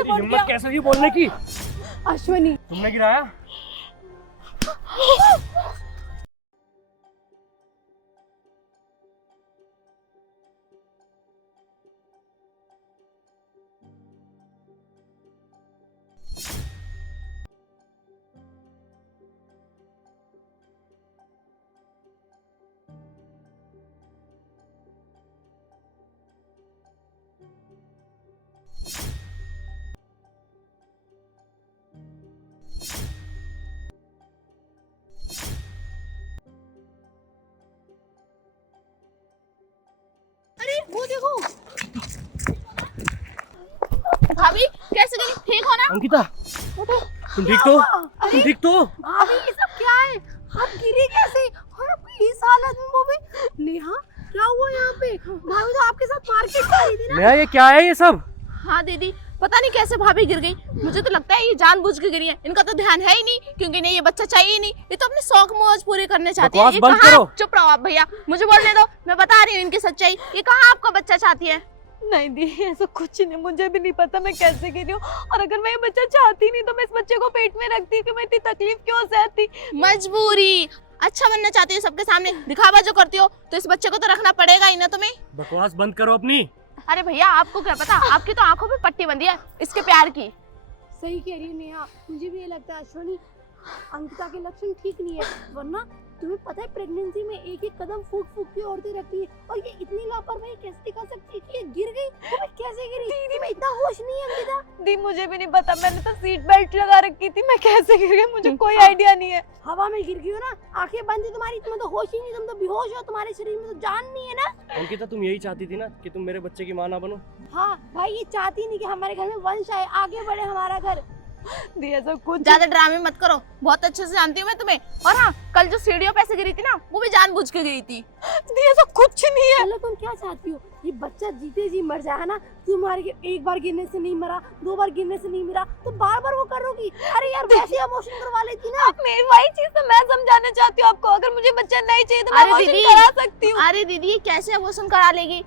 से पड़ गया। कैसे हुई बोलने की? अश्वनी तुमने गिराया? अरे वो देखो भाभी कैसे गिरी, ठीक हो ना? अंकिता तुम ठीक तो? तुम ठीक तो? भाभी ये सब क्या है? आप गिरी कैसे और आप इस हालत में? वो भी नेहा, क्या हुआ यहाँ पे? भाभी तो आपके साथ मार्केट जा रही थी ना? नेहा ये क्या है ये सब? हाँ दीदी, पता नहीं कैसे भाभी गिर गई। मुझे तो लगता है ये जानबूझ के गिरी है। इनका तो ध्यान है ही नहीं, क्योंकि इन्हें ये बच्चा चाहिए ही नहीं। ये तो अपने शौक मौज पूरे करने चाहती है। बकवास ये बंद कहाँ? करो। चुप रहो आप भैया, मुझे बोलने दो, मैं बता रही हूँ इनकी सच्चाई। ये कहाँ आपका बच्चा चाहती है? नहीं दी, ऐसा कुछ नहीं, मुझे भी नहीं पता मैं कैसे गिरी हूँ। और अगर मैं ये बच्चा चाहती नहीं तो मैं इस बच्चे को पेट में रखती, कि मैं इतनी तकलीफ क्यों सहती? मजबूरी। अच्छा बनना चाहती हो सबके सामने, दिखावा जो करती हो, तो इस बच्चे को तो रखना पड़ेगा ही ना तुम्हें। बकवास बंद करो अपनी। अरे भैया आपको क्या पता, आपकी तो आंखों पे पट्टी बंधी है इसके प्यार की। सही कह रही है नेहा, मुझे भी ये लगता है अश्वनी, अंकिता के लक्षण ठीक नहीं है। वरना तुम्हें पता है प्रेगनेंसी में एक एक कदम फूक फूक के औरतें रखती है, और ये इतनी लापरवाही कैसे दिखा सकती है कि ये गिर गई? तो मैं कैसे गिरी? दीदी मैं इतना होश नहीं है अंकिता। दी मुझे भी नहीं पता, मैंने तो सीट बेल्ट लगा रखी थी, मैं कैसे गिर गई मुझे कोई आइडिया नहीं है। हवा में गिर गई हो ना, आंखें बंद थी तुम्हारी, तुम्हें तो होश ही नहीं, तुम तो बेहोश हो, तुम्हारे शरीर में तो जान नहीं है ना। अंकिता तुम यही चाहती थी ना कि तुम मेरे बच्चे की माँ ना बनो? हाँ भाई, ये चाहती नहीं कि हमारे घर में वंश आए, आगे बढ़े हमारा घर। दी ऐसा कुछ ज्यादा ड्रामे मत करो, बहुत अच्छे से जानती हूँ मैं तुम्हें। और हाँ, कल जो सीढ़ियों पे से गिरी थी ना, वो भी जानबूझ के गिरी थी। दी ऐसा कुछ नहीं है। चलो तुम क्या चाहती हो, ये बच्चा जीते जी मर जाए ना? तुम्हारे एक बार गिरने से नहीं मरा, दो बार गिरने से नहीं मरा, तो बार बार वो करोगी? अरे यार वैसे इमोशन करवा लेती ना। मेरी वही चीज तो मैं समझाना चाहती हूँ आपको, अगर मुझे बच्चा नहीं चाहिए तो मैं अबॉर्शन करा सकती हूँ। अरे दीदी, ये कैसे अबॉर्शन करा लेगी?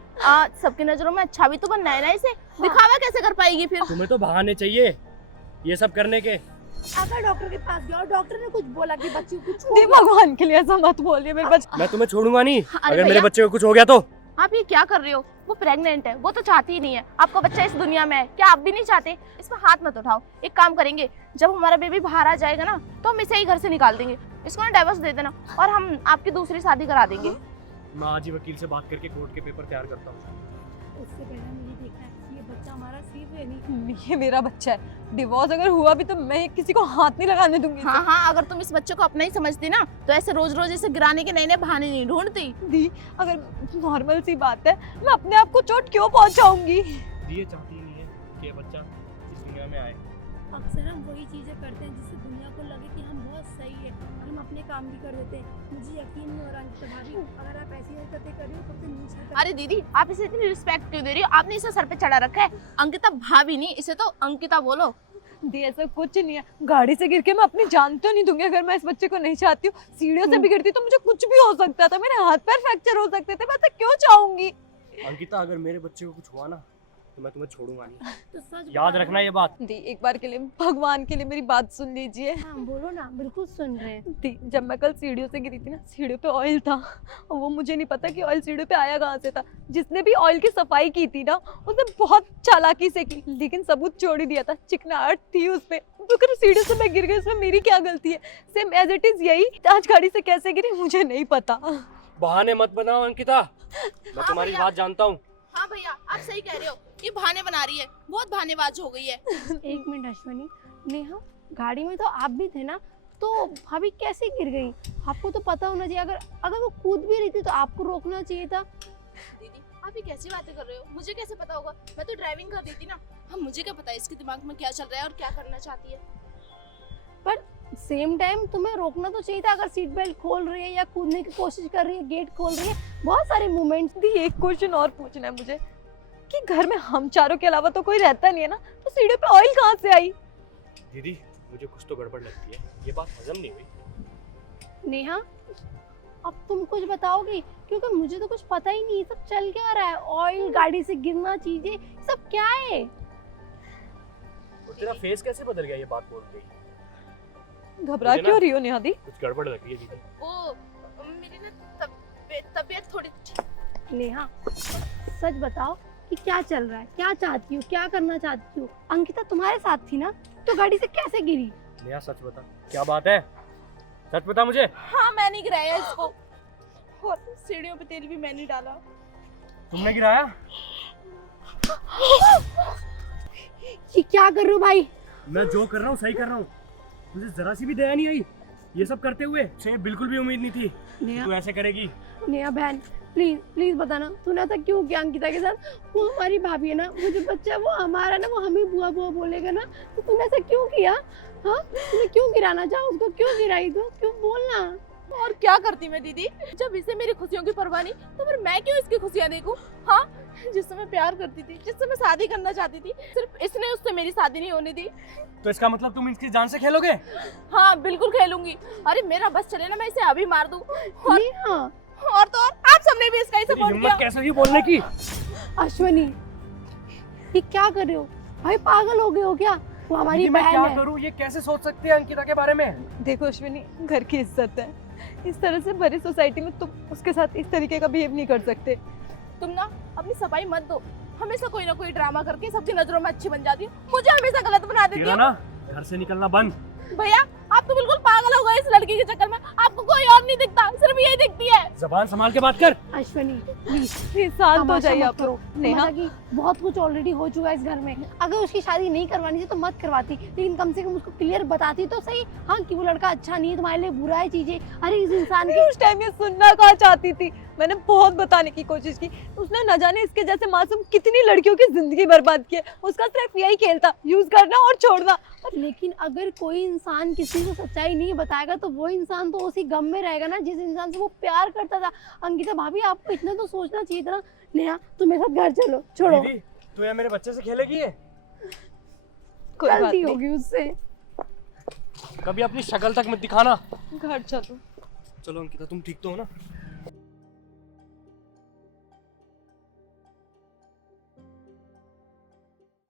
सबकी नजरों में अच्छा भी तो बनना है ना इसे। दिखावा कैसे कर पाएगी फिर? तुम्हें तो बहाने चाहिए ये सब करने के। अगर डॉक्टर के पास गया और डॉक्टर ने कुछ बोला कि बच्चे को कुछ, भगवान के लिए ऐसा मत बोलिए मेरे बच्चे। मैं तुम्हें छोड़ूंगा नहीं अगर मेरे भैया, बच्चे को कुछ हो गया तो। आप ये क्या कर रहे हो? वो प्रेग्नेंट है, वो तो चाहती ही नहीं है आपका बच्चा इस दुनिया में है। क्या आप भी नहीं चाहते? इसमें हाथ मत उठाओ। एक काम करेंगे, जब हमारा बेबी बाहर आ जाएगा ना, तो हम इसे ही घर से निकाल देंगे। इसको ना डाइवोर्स दे देना, और हम आपकी दूसरी शादी करा देंगे। मैं आज ही वकील से बात करके कोर्ट के पेपर तैयार करता हूँ। उससे पहले मुझे देखना है कि ये बच्चा हमारा सेफ है नहीं। ये मेरा बच्चा है, डिवोर्स अगर हुआ भी तो मैं किसी को हाथ नहीं लगाने दूंगी। हाँ हाँ, अगर तुम इस बच्चे को अपना ही समझती ना, तो ऐसे रोज रोज इसे गिराने के नए नए बहाने नहीं ढूंढती। दी अगर नॉर्मल सी बात है, मैं अपने आप को चोट क्यों पहुंचाऊंगी? ये चाहती नहीं है कि ये बच्चा इस दुनिया में आए। अक्सर हम वही चीजें करते हैं जिससे दुनिया को लगे कि हम बहुत सही है, और हम अपने काम भी कर देते हैं। मुझे यकीन नहीं हो रहा अंकिता भाभी, अगर आप ऐसी हरकतें कर रही हो सबसे नीच हरकत। अरे दीदी, आप इसे इतनी रिस्पेक्ट क्यों दे रही हो? आपने इसे सर पे चढ़ा रखा है। अंकिता भाभी नहीं, इसे तो अंकिता बोलो। दी ऐसा कुछ नहीं है, गाड़ी से गिर के मैं अपनी जान तो नहीं दूंगी। अगर मैं इस बच्चे को नहीं चाहती हूँ, सीढ़ियों से भी गिरती तो मुझे कुछ भी हो सकता था, मेरे हाथ पैर फ्रैक्चर हो सकते थे, मैं ऐसा क्यों चाहूंगी? अंकिता अगर मेरे बच्चे को कुछ हुआ ना तो मैं तुम्हें छोड़ूंगा नहीं, तो सच याद रखना ये बात। दी एक बार के लिए, भगवान के लिए मेरी बात सुन लीजिए। हाँ बोलो ना, बिल्कुल सुन रहे हैं। दी जब मैं कल सीढ़ियों से गिरी थी ना, सीढ़ियों पे ऑयल था, और वो मुझे नहीं पता कि ऑयल सीढ़ियों पे आया कहाँ से था। जिसने भी ऑयल की सफाई की थी ना, उसने बहुत चालाकी से की, लेकिन सबूत छोड़ ही दिया था, चिकनाहट थी उस पे। तो अगर सीढ़ियों से मैं गिर गई, उसमें मेरी क्या गलती है? सेम एज इट इज यही, आज गाड़ी से कैसे गिरी मुझे नहीं पता। बहाने मत बनाओ अंकिता, मैं तुम्हारी भैया। बात जानता हूँ। हाँ भैया, आप सही कह रहे हो, ये बहाने बना रही है, बहुत बहानेबाज हो गई है। एक मिनट अश्वनी, नेहा गाड़ी में तो आप भी थे ना, तो भाभी कैसे गिर गई? आपको तो पता होना चाहिए, अगर वो कूद भी रही थी तो आपको रोकना चाहिए था। दीदी आप ये कैसी बातें कर रहे हो? मुझे कैसे पता होगा? मैं तो ड्राइविंग कर रही थी ना। हाँ, मुझे क्या पता है इसके दिमाग में क्या चल रहा है और क्या करना चाहती है। पर सेम टाइम तुम्हें रोकना तो चाहिए था। अगर सीट बेल्ट खोल रही है या कूदने की कोशिश कर रही है, गेट खोल रही है, बहुत सारे मूवमेंट्स। दी एक क्वेश्चन और पूछना है मुझे कि घर में हम चारों के अलावा तो कोई रहता नहीं है ना, तो सीढ़ियों पे ऑयल कहाँ से आई? दीदी मुझे कुछ तो गड़बड़ लगती है, ये बात हजम नहीं हुई। नेहा अब तुम कुछ बताओगी, क्योंकि मुझे तो कुछ पता ही नहीं, सब चल क्या रहा है? ऑयल, गाड़ी से गिरना, चीजें, सब क्या है? और तेरा फेस कैसे बदल गया ये बात बोल के? घबरा मुझे क्यों ना- रही हो निहादी? कुछ गड़बड़ लग रही है दीदी। वो मेरी ना तबीयत थोड़ी नेहा सच बताओ कि क्या चल रहा है, क्या चाहती हो, क्या करना चाहती हो? अंकिता तुम्हारे साथ थी ना, तो गाड़ी से कैसे गिरी? नेहा सच बता, क्या बात है? सच बता मुझे। हाँ मैंने गिराया इसको और सीढ़ियों पे तेल भी मैंने डाला। तुमने गिराया? ये क्या कर रहे हो भाई? मैं जो कर रहा हूँ सही कर रहा हूँ। मुझे जरा सी भी दया नहीं आई ये सब करते हुए। मुझे बिल्कुल भी उम्मीद नहीं थी नेहा, तू ऐसे करेगी। नेहा बहन प्लीज प्लीज बताना तूने ऐसा क्यों किया अंकिता के साथ? वो हमारी भाभी है ना, वो जो बच्चा है वो हमारा ना, वो हमें बुआ बुआ बोलेगा ना, तो तूने ऐसा क्यों किया? हाँ तूने क्यों गिराना चाहा उसको? क्यों गिराई तू? क्यों बोलना? और क्या करती मैं दीदी, जब इसे मेरी खुशियों की परवाह नहीं तो फिर मैं क्यों इसकी खुशियां देखूं? हाँ जिससे मैं प्यार करती थी, जिससे मैं शादी करना चाहती थी, सिर्फ इसने उससे मेरी शादी नहीं होने दी। तो इसका मतलब तुम इसकी जान से खेलोगे? हाँ बिल्कुल खेलूंगी। अरे मेरा बस चले ना मैं इसे अभी मार दूं। नेहा, और तो और आप सबने भी इसका ही तेरी सपोर्ट हिम्मत किया। कैसे हुई बोलने की? अश्वनी ये क्या कर रहे हो भाई? पागल हो गए हो क्या? वो हमारी दीदी, मैं बहन क्या है। करूं? ये कैसे सोच सकती है अंकिता के बारे में? देखो अश्विनी, घर की इज्जत है, इस तरह से बड़ी सोसाइटी में तुम उसके साथ इस तरीके का बिहेव नहीं कर सकते। तुम ना अपनी सफाई मत दो, हमेशा कोई ना कोई ड्रामा करके सबकी नजरों में अच्छी बन जाती हो, मुझे हमेशा गलत बना देती तेरा हो। ना घर से निकलना बंद। भैया आप तो बिल्कुल पागल हो गए इस लड़की के चक्कर में, आपको कोई और नहीं दिखता, सिर्फ यही दिखती है। जबान संभाल के बात कर। अश्वनी प्लीज प्लीज शांत हो तमाशा जाइए मत आप करो। लोग। नेहा, तमाशा की बहुत कुछ ऑलरेडी हो चुका है इस घर में। अगर उसकी शादी नहीं करवानी थी तो मत करवाती, लेकिन कम से कम उसको क्लियर बताती तो सही। हाँ कि वो लड़का अच्छा नहीं है, तुम्हारे लिए बुरा है चीजें। अरे इस इंसान की मैं उस टाइम ये सुनना कहाँ चाहती थी। मैंने बहुत बताने की कोशिश की, उसने न जाने इसके जैसे मासूम कितनी लड़कियों की जिंदगी बर्बाद की है। उसका सिर्फ यही खेल था, यूज करना और छोड़ना। लेकिन अगर कोई इंसान किसी को सच्चाई नहीं बताएगा तो वो इंसान तो उसी गम में रहेगा ना जिस इंसान से वो प्यार करता था। अंकिता भाभी आपको इतना तो सोचना चाहिए था ना। नेहा तुम मेरे साथ घर चलो, छोड़ो। दीदी तू यहाँ मेरे बच्चे से खेलेगी? ये कोई बात गलती नहीं, होगी उससे। कभी अपनी शक्ल तक मत दिखाना। घर चलो। चलो अंकिता, तुम ठीक तो हो ना?